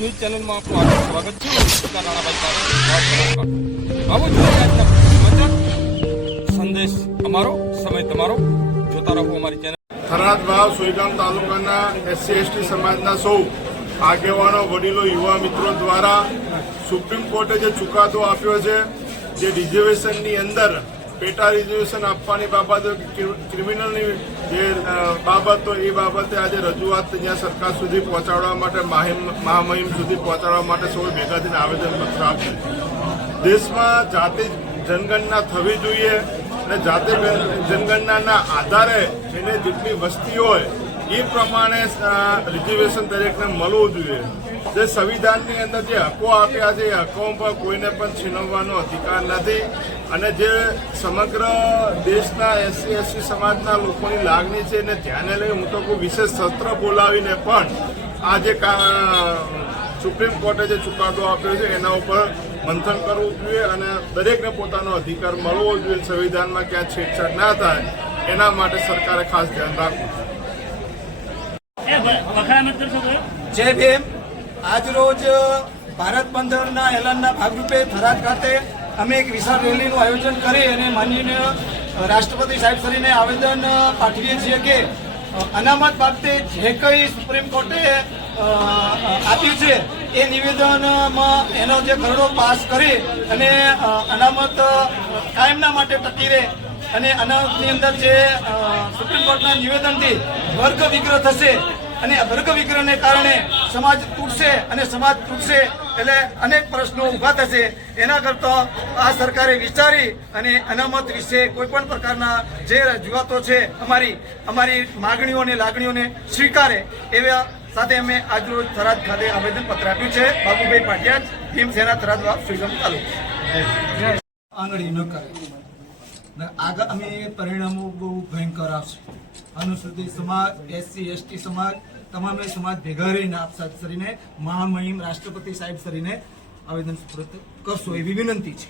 News ચેનલમાં આપનું હાર્દિક સ્વાગત છે. હું પત્રકાર રાણાભાઈ આવું જોઈએ આજના સમાચાર સંદેશ અમારો, સમય તમારો. જોતા રહો અમારી ચેનલ. થરાદ વાવ સુઈગામ તાલુકાના SC/ST સમાજના સૌ આગેવાનો, વડીલો, યુવા મિત્રો દ્વારા સુપ્રીમ કોર્ટે જે ચુકાદો આપ્યો છે, જે રિઝર્વેશનની અંદર પેટા રિઝર્વેશન આપવાની બાબત, ક્રિમિનલની જે બાબતો, એ બાબતે આજે રજૂઆત ત્યાં સરકાર સુધી પહોંચાડવા માટે, મહામહિમ સુધી પહોંચાડવા માટે સૌ ભેગા થઈને આવેદનપત્ર આપ્યું. દેશમાં જાતિ જનગણના થવી જોઈએ અને જાતિ જનગણનાના આધારે એને જેટલી વસ્તી હોય એ પ્રમાણે રિઝર્વેશન દરેકને મળવું જોઈએ. જે સંવિધાનની અંદર જે હકો આપ્યા છે એ હકો પર કોઈને પણ છીનવવાનો અધિકાર નથી. અને જે સમગ્ર દેશના SC/ST સમાજના લોકોની લાગણી છે એને ધ્યાને લઈ હું તો કોઈ વિશેષ સત્ર બોલાવીને પણ આ જે સુપ્રીમ કોર્ટે જે ચુકાદો આપ્યો છે એના ઉપર મંથન કરવું જોઈએ અને દરેકને પોતાનો અધિકાર મળવો જોઈએ. સંવિધાનમાં ક્યાં છેડછાડ ના થાય એના માટે સરકારે ખાસ ધ્યાન રાખવું. જય ભીમ. આજરોજ ભારત બંધના એલાનના ભાગરૂપે થરાદ ખાતે અમે એક વિશાળ રેલીનું આયોજન કરી અને માનનીય રાષ્ટ્રપતિ સાહેબ શ્રીને આવેદન પાઠવીએ છીએ કે અનામત બાબતે જે કંઈ સુપ્રીમ કોર્ટે આપ્યું છે એ નિવેદનમાં એનો જે ખરડો પાસ કરી અને અનામત કાયમના માટે ટકી રહે અને અનામતની અંદર જે સુપ્રીમ કોર્ટના નિવેદનથી વર્ગ વિગ્રહ થશે અને વર્ગ વિગ્રહને કારણે સમાજ તૂટશે અને સમાજ તૂટશે એટલે અનેક પ્રશ્નો ઊભા થશે. એના કરતાં આ સરકારે વિચારી અને અનામત વિશે કોઈ પણ પ્રકારના જે રજૂઆતો છે અમારી માગણીઓને લાગણીઓને સ્વીકારે એવા સાથે અમે આજરોજ થરાદ ખાતે આવેદનપત્ર આપ્યું છે. બાબુભાઈ પાટિયા, ભીમસેના, થરાદ વાવ સુઈગામ તાલુકો. આંગળી ન કરે આગામી પરિણામો બહુ ભયંકર આવશે. અનુસૂચિત સમાજ, SC/ST સમાજ, તમામે સમાજ ભેગા રહીને આપ સાહેબ શ્રીને મહામહિમ રાષ્ટ્રપતિ સાહેબ શ્રીને આવેદન સુપ્રત કરશો એવી વિનંતી છે.